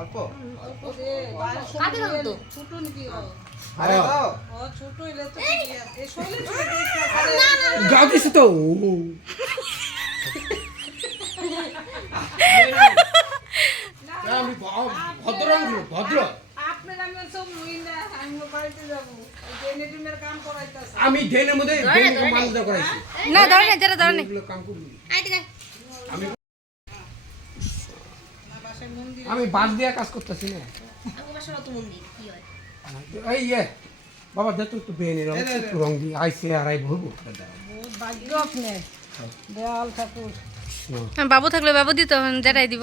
অল্প অল্প দে কাটে তো ছোট নাকি আরে দাও ও ছোট হইলে তো ছোট না না তো আমি ভদ্র ভদ্র সব আমি যাব কাম আমি মধ্যে আমি বাদ দিয়া কাজ করতেছি না বাবা দে তুই বেয়ে নি বাবু থাকলে বাবু দিত জেরাই দিব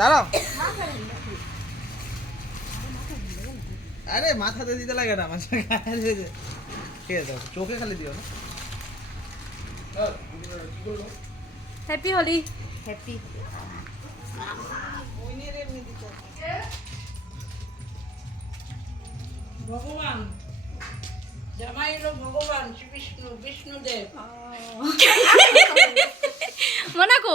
আরে মাথাতে দিতে লাগে না চোখে খালি দিও না হ্যাপি হলি মনে কো